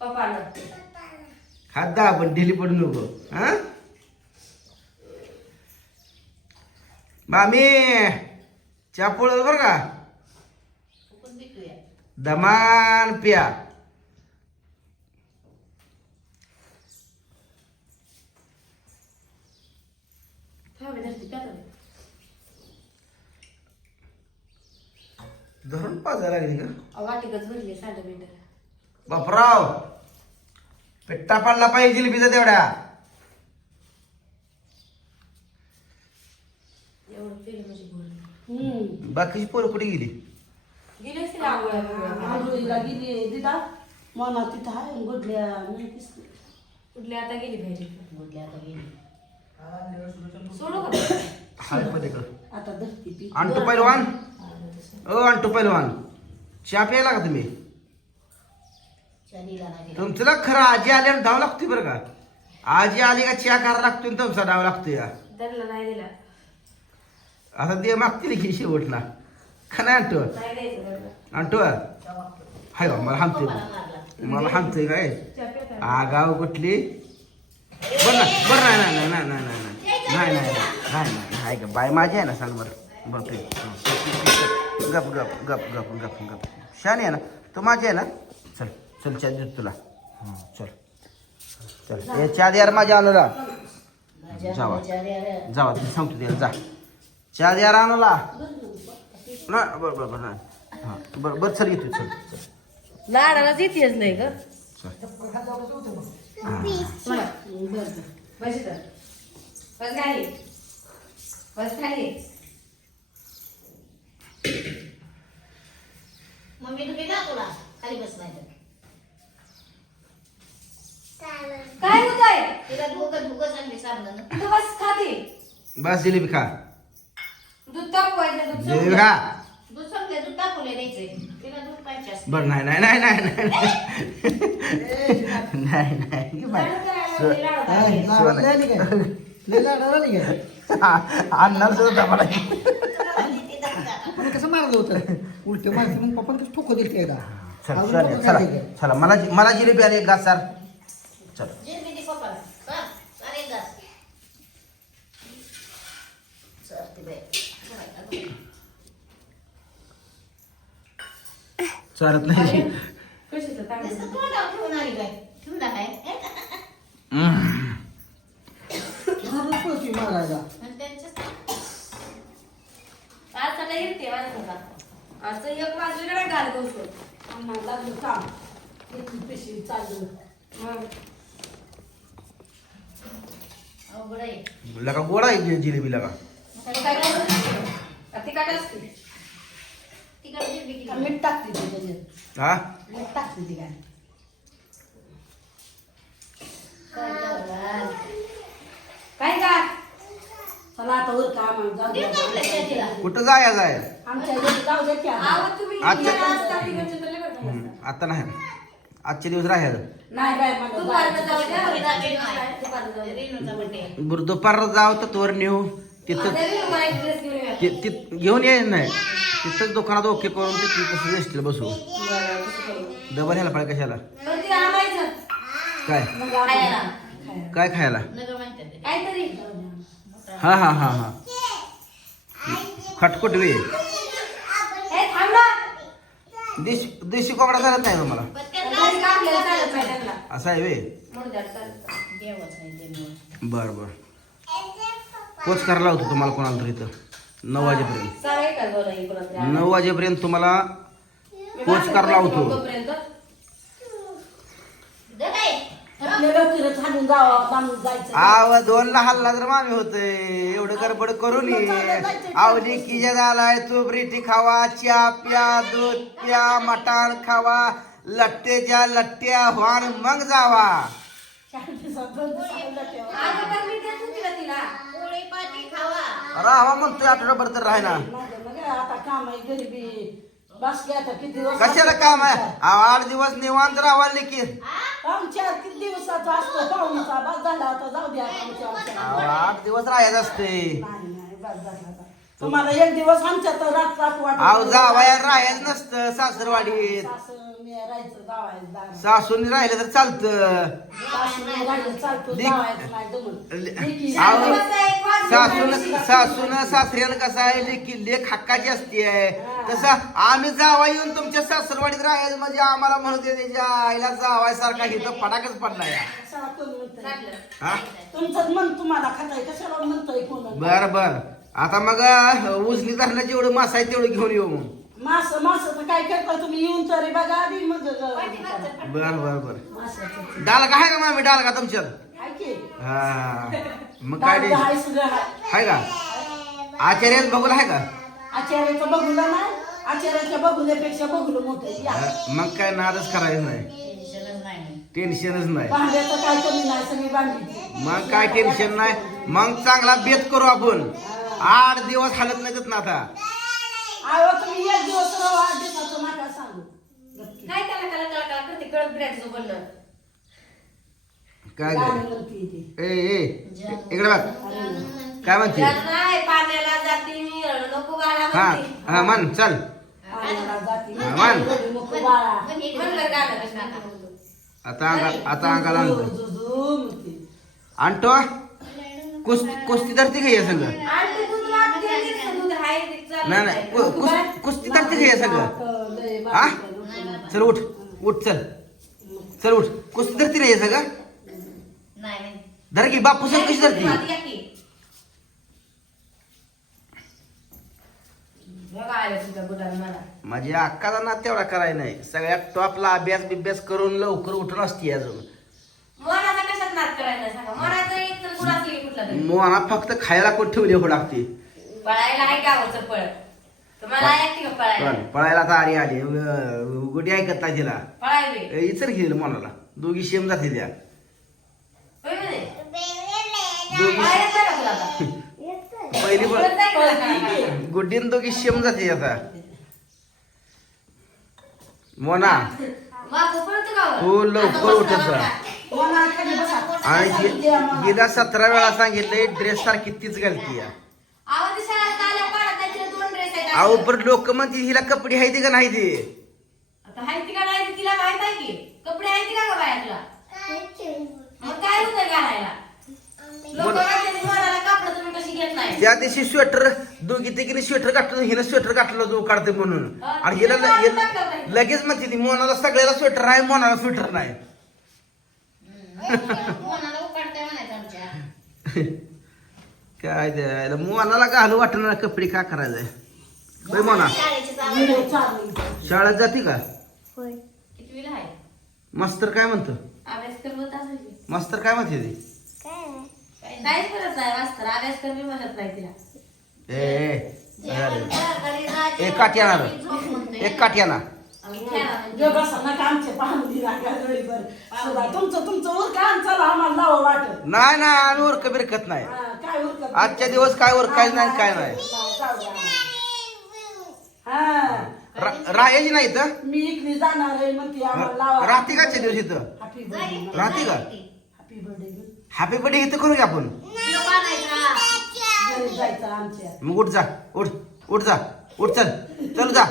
पप्पानं हात पण ढिली पडू नको. हा? मामी चहा पोळल बर का? दमान प्या थांबे धरती का तुम्ही? धरून पाजायला लागली का? अहो, वाटिकच भरली साठ मिनिटं बापराव पेट्टा पडला पाहिजे जिलेबीचा तेवढ्या. एवढं पेलं म्हणजे हम्म. बाकीची पोरं कुठे गेली? गेली असतील आंघोळ्या बिंघोळ्या. आंघोळीला गेली दिदा. मना तिथं आहे गुडल्या नाही दिसली. कुठली आता गेली पाहिजे आता गेली. सोडू का? हाय पलीकडं आता धरती पी पैलवान. ओ अंटू पैलवान चहा प्यायला का तुम्ही तुमचं ना खरं आजी आल्यावर धाव लागतोय बरं का आजी आली का चहा करायला लागतोय आणि तुमचा डाव लागतोय का धरला नाही दिला आता ते मागतील की शेवटला का नाही अंटू नाही द्यायचं अंटू हाय बा मला हाणतोय मला हाणतोय काय? आगाव कुठली बर ना बर नाही नाही नाही नाही नाही नाही नाही नाही नाही नाही नाही का बाय माझी आहे ना सांग बरं बरं हं. गप गप गप गप गप गप. शानी आहे ना? तू माझी आहे ना? चल चल चहा देतो तुला. हं, चल. चल. हे चहा द्या रे माझ्या आणला जावा. जावा तू सांगतो त्याला जा. चहा द्या आणला ना बरं बरं बरं हां बरं बरं चल येतो चल चल. लाडालाच येतेच नाही ग. चल. बस खाली. बस खाली. मम्मी तुम्ही का तुला खाली बस नाही तर. काय होत आहे तिला भूकच भूकच आणली साबण तू बस खाती बस जिलेबी खा दूध तापवायचं दूध जिलेबी. खा दूध संपले दूध टाकूले द्यायचे तिला दूध पाहिजे असते. बर नाही नाही नाही नाही नाही नाही नाही. लाडू करायला लागले, लाडू करायला. अन्नाला सुद्धा मला पण कसं मारलं होतं उलट मारलं मग पप्पा कसं ठोकं दिलं एकदा चला अजून चला पप्पा चला काय केलं? चला मला मला जिलेबी आली एक घास सर चल जिलबी दे पप्पाला. चाल, चाल एक घास. चाल, ती बाई. चाल, चालत नाही कशाचं तांदूळ? नुसतं तोंडावर ठेवून आली काय ठेवून काय हम्म. मारलं पळतोय मारायला आणि त्यांचं येते तर एक वाजले ना घाल बसतो. आम्हाला लागलं काम पिशवी चाललं. मग? अवघड आहे. लगा गोडा आहे जिलेबी लगा. आणि काय करायचं? का तिखट असते? तिकडे का मीठ टाकते ती त्याच्यात. हा? मीठ टाकते ती काय? काय का चला आता जाऊ आपल्या. शेतीला? कुठं जाया जाय आमच्या घरी जाऊ द्या की आता. आवाज तुम्ही आजच्या- गेला असता तिकडचे तर लय बरं झालं असतं. आता नाही आजचे दिवस नाही बाय मला. जाऊ द्या. जाऊ. रेणूचा आहे. बरं दुपार जाव तर तोवर नेऊ तिथं आता रेणू मला एक dress घेऊन या. ति- ति- घेऊन नाही तिथंच दुकानात ओके करून तिथं तसं वेस्टीला बसू बरं, तसं करू. डबल ह्याला पाहिजे कशाला पण ते. काय मग आपण- खायला. खायला. काय खायला ते. हां हां हां हां. खटखट वे. देशी देशी कोंबडा चालत नाही तुम्हाला असा आहे वे. बर बर. कोच करायला होतो तुम्हाला कोणाला तरी इथं. नऊ वाजेपर्यंत. नऊ वाजेपर्यंत तुम्हाला पोच करायला होतो जावं जायचं आव दोनला हल्ला तर मामी होते एवढं गडबड करून आवली किजा झालाय तू ब्रिटी खावा च्या प्या दूध प्या मटाण खावा लट्टेच्या लट्ट्या व्हान मग जावा. चार दिवसात दोन दिवसात ठेवा. अगं, पण मी देत होती ना तिला. पोळी पाटी खावा. राहा म्हणतोय आठवडाभर तर राहिना. माझं मग आता काम आहे गरिबी. बस घ्या आता किती दिवस कशाला काम आहे? अहो, आठ दिवस निवांत राहावं की आमच्या किती दिवसाचा असतो. पाहुणचा बस झाला आता जाऊ द्या आमच्या आमच्या. अहो, आठ दिवस राहायचं असते. नाही नाही बस झाला आता. तुम्हाला एक दिवस आमच्या तर रात रात वाटत अहो जावाया राहायचं नसतं सासरवाडीत. राहायचं जावायचं. सासून राहिलं तर चालतं. सासूने राहिलं चालतं, लेक- जावायचं नाही जमत. लेकी- सासून सासून सासऱ्याला कसं आहे लेकी लेख हक्काची असते. तसं आम्ही जावा येऊन तुमच्या सासरवाडीत राहायचं म्हणजे आम्हाला म्हणू दे त्याच्या आईला जावायसारखा इथं फटाकच पडला या कशाला कोण म्हणतंय? चांगलं हा? तुमचंच मन तुम्हाला खाताय कशाला म्हणतोय कोण? बर बर. आता मग अं, उजनी धरणाची जेवढं मास आहे तेवढं घेऊन येऊ मग. मास मास तर काय करताय तुम्ही? येऊन तरी बघा आधी मग बर बर बर. माशाचं डालगा आहे का मामी? तुमच्यात? हाय की? हा. मग काय टेन्शन? हाय हाय. आहे का? आचार्याच बघूल आहे का? आचार्याचं बघुलं नाही. आचार्याच्या बघुल्यापेक्षा बघुलं मोठं या हा, मग काय नादच करायचं नाही. टेन्शनच नाही टेन्शनच नाही. भांड्याचं काय कमी नाही सगळी भांडी. मग काय टेन्शन नाही. मग चांगला बेत करू आपण. आठ दिवस हालत नाही देत ना आता. आयो तुम्ही एक दिवस राहा आठ दिवसाचं नका सांगू. गपकी. काय त्याला कला कला कला करते कळत फिरायचं बोलणं काय. ए ए इकडे बघ काय म्हणते त्यात नाही पाण्याला जाती मी नको बाळा हा म्हणते. हा म्हण चल. हा, मान. म्हणलं कशाला? आता अंगा आता अंगाला आणतो कुस्ती कुस्ती धरती का हे सगळं आणि ते दूध लागते, ते दूध आहे, ते चालू नाही नाही. कु- कुस- कुस्ती धरती का हे सगळं हा? चल उठ उठ चल चल उठ कुस्ती धरती रे हे सगळं नाही धर की बापू सर कशी धरती. माझी अक्काला ना तेवढा करायला नाही. सगळ्यात टॉपला अभ्यास बिभ्यास करून लवकर उठून असते अजून. मनाचा कशात नाद करायचा सांगा? मनाचं एक तर गुण असली की कुठला तरी. मोहा फक्त खायला कोण ठेवली हो लागते पळायला तर आली आली. गुडी ऐकत नाही तिला. इचर घेईल मनाला. दोघी शेम जाते त्या होय म्हणे? दोघी पळायला येतं का तुला आता? पहिली पण? गुड्डीन दोघी शेम जाते आता मोना? तू लवकर उठत. आणि सांगितलं. गेल्या सतरा वेळा सांगितलंय ड्रेस सारखी तीच घालती अहो. पण लोक म्हणते हिला कपडे आहे का नाही ते ती का नाही ती तिला माहीत आहे की कपडे आहेत का तुला मग काय होतं घालायला? लोक बोल. म्हणतात मनाला कापड तुम्ही कशी घेत नाही. त्या दिवशी स्वेटर दोघी तिघीने स्वेटर घातलं हिनं स्वेटर घातलं जो काढते म्हणून. आणि हिला ल- हिला- लगेच म्हणते ती मोनाला सगळ्याला स्वेटर आहे मोनाला स्वेटर नाही. कोणाला उकाडताय म्हणायचं आमच्या. काय द्यायला मोनाला घालू वाटणार कपडे का करायचंय होय मोना? शाळेची जावं व्हिडिओ चालू आहे. शाळेत जाते का? कितवीला आहे? मास्तर काय म्हणतो? अभ्यास करत. मास्तर काय म्हणते ती काहीच करत नाही मास्तर अभ्यास कर मी म्हणत नाही तिला ए, ए अरे. घरी राहायचं. एक काठी आणा. एक काठी आणा ग बसा नका आमचे पाहुणे लागा गळीभर. सुद्धा तुमचं तुमचं उरका आणि चला आम्हाला लावा वाटत नाही नाही आम्ही उरक बिरकत नाही हा, काय उरकत आजच्या दिवस काय नाही काय नाही जाऊ द्या. हा रा- राहायची नाही तर मी इकडे जाणार आहे मग ती आम्हाला लावा. राहते का दिवस इथं? बर्थडे राहते का? हॅपी बर्थडे हॅपी बर्थडे इथं करू का आपण. घरी जायचं आमच्या. मग उठ जा उठ उठ जा उठ चल चल जा.